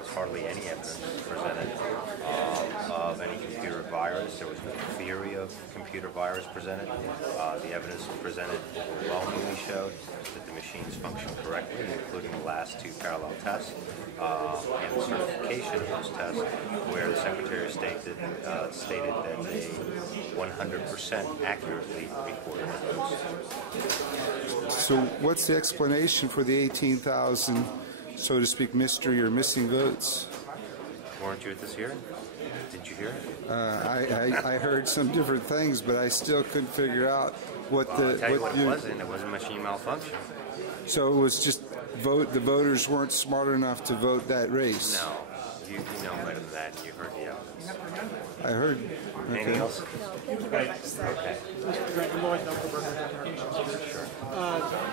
was hardly any evidence presented of any computer virus. There was no theory of computer virus presented. The evidence presented overwhelmingly showed that the machines functioned correctly, including the last 2 parallel tests and the certification of those tests, where the Secretary of State stated that they 100% accurately reported the votes. So what's the explanation for the 18,000, so to speak, mystery or missing votes? Weren't you at this hearing? Did you hear it? I heard some different things, but I still couldn't figure out what I'll tell you what it wasn't. It wasn't machine malfunction. So it was just the voters weren't smart enough to vote that race. No. You know better than that, and you heard the evidence. I heard. Anything else? Okay. Sure.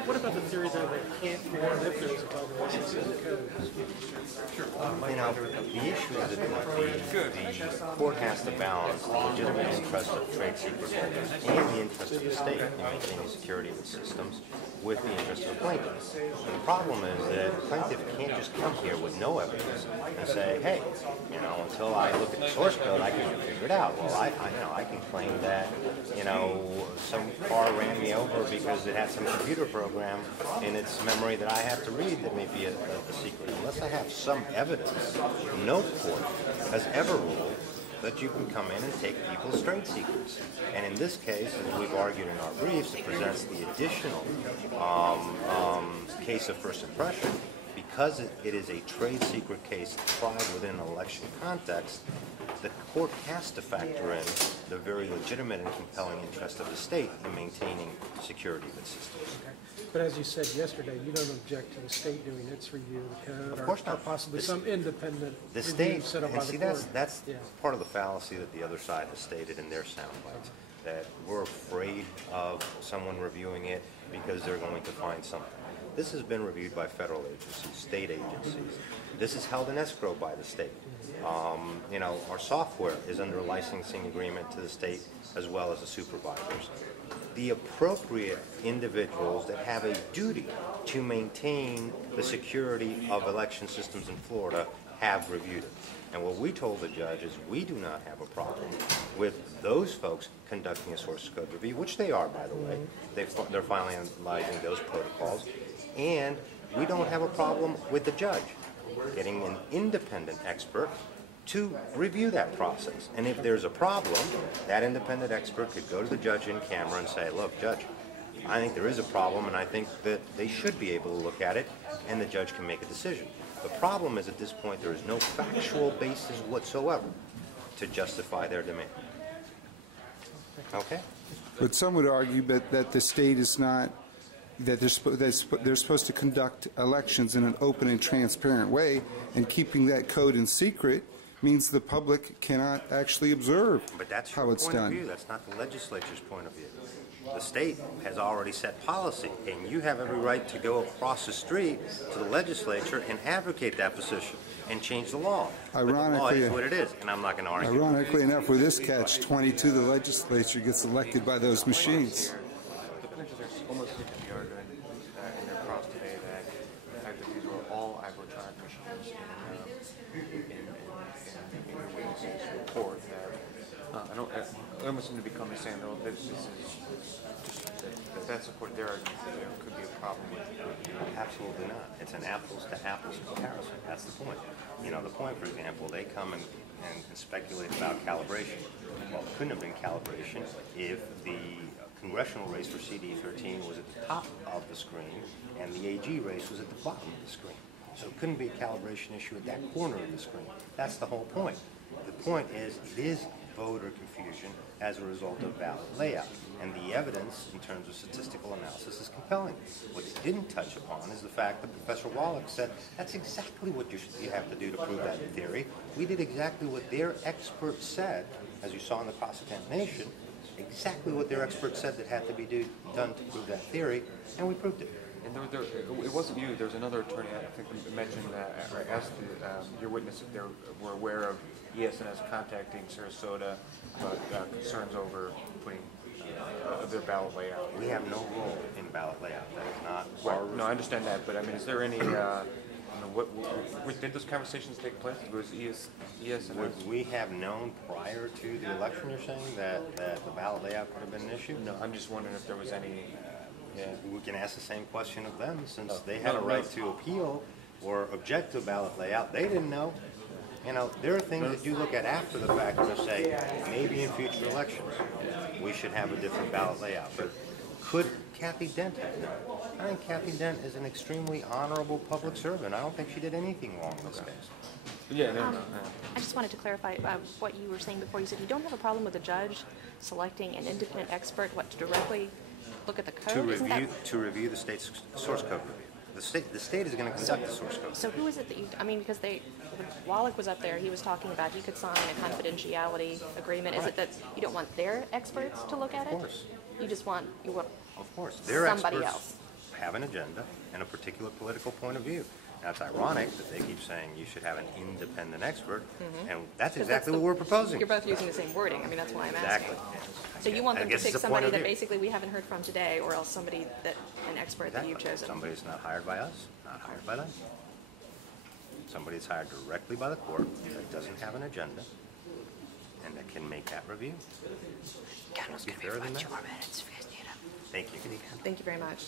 What about the theory that they can't figure out if there's a violation in the code? You know, the issue is that the court has to balance the legitimate interest of trade secret holders and the interest of the state in maintaining the security of its systems with the interest of the plaintiff. And the problem is that the plaintiff can't just come here with no evidence and say, hey, you know, until I look at the source code, I can't figure it out. Well, I can claim that, you know, some car ran me over because it had some computer program in its memory that I have to read that may be a secret. Unless I have some evidence, no court has ever ruled that you can come in and take people's trade secrets. And in this case, as we've argued in our briefs, it presents the additional case of first impression. Because it is a trade secret case tried within an election context, the court has to factor in the very legitimate and compelling interest of the state in maintaining security of its systems. But as you said yesterday, you don't object to the state doing its review of the code, of course not. Or possibly some independent the review state, set up and by see, the court. that's part of the fallacy that the other side has stated in their sound bites, that we're afraid of someone reviewing it because they're going to find something. This has been reviewed by federal agencies, state agencies. This is held in escrow by the state. You know, our software is under a licensing agreement to the state as well as the supervisors. The appropriate individuals that have a duty to maintain the security of election systems in Florida have reviewed it. And what we told the judge is we do not have a problem with those folks conducting a source code review, which they are, by the way. They're finalizing those protocols. And we don't have a problem with the judge getting an independent expert to review that process. And if there's a problem, that independent expert could go to the judge in camera and say, look, judge, I think there is a problem, and I think that they should be able to look at it, and the judge can make a decision. The problem is, at this point, there is no factual basis whatsoever to justify their demand. Okay? But some would argue that the state is not, that they're supposed to conduct elections in an open and transparent way, and keeping that code in secret means the public cannot actually observe how it's done. But that's your point of view. That's not the legislature's point of view. The state has already set policy, and you have every right to go across the street to the legislature and advocate that position and change the law. Ironically, but the law is what it is, and I'm not going to argue. Ironically enough, with this catch-22, the legislature gets elected by those machines. The plaintiffs almost seem to be arguing in their cross today that the fact that these were all agritronic machines in the witnesses' report, that I almost seem to be coming saying, though, that this is that support their argument that there could be a problem with it. Absolutely not. It's an apples-to-apples comparison. That's the point. You know, the point, for example, they come and speculate about calibration. Well, it couldn't have been calibration if the congressional race for CD13 was at the top of the screen and the AG race was at the bottom of the screen. So it couldn't be a calibration issue at that corner of the screen. That's the whole point. The point is, it is voter confusion as a result of ballot layout. And the evidence in terms of statistical analysis is compelling. What it didn't touch upon is the fact that Professor Wallach said that's exactly what you have to do to prove that in theory. We did exactly what their expert said, as you saw in the cross-examination, exactly what their expert said that had to be done to prove that theory, and we proved it. And it wasn't you. There was another attorney, I think, who mentioned that, or asked your witness if they were aware of ES&S contacting Sarasota about concerns over putting their ballot layout. We have no role in ballot layout. That is not Right. our No, I understand that, but I mean, is there any in the did those conversations take place? Was ES&S? Would we have known prior to the election, you're saying, that the ballot layout could have been an issue? No, I'm just wondering if there was any. Yeah, we can ask the same question of them, since they had a right to appeal or object to ballot layout. They didn't know. You know, there are things that you look at after the fact and say, maybe in future elections we should have a different ballot layout. But could Kathy Dent have known? I think Kathy Dent is an extremely honorable public servant. I don't think she did anything wrong in this case. Yeah, no. I just wanted to clarify what you were saying before. You said you don't have a problem with a judge selecting an independent expert, to directly look at the code? To review the state's source code review. The state is going to conduct the source code. So who is it that you, I mean, because when Wallach was up there, he was talking about he could sign a confidentiality agreement. Is it that you don't want their experts to look at it? Of course. You just want, Of course. Their somebody experts else. have an agenda and a particular political point of view. Now, it's ironic that they keep saying you should have an independent expert, and that's exactly what we're proposing. You're both using the same wording. I mean, that's why I'm Exactly. asking. So you want I them to guess pick it's a somebody point that of view. basically we haven't heard from today, or else somebody an expert that you've chosen. Somebody that's not hired by us, not hired by them. Somebody that's hired directly by the court that doesn't have an agenda and that can make that review. Can't be fairer than that. Thank you. Thank you very much.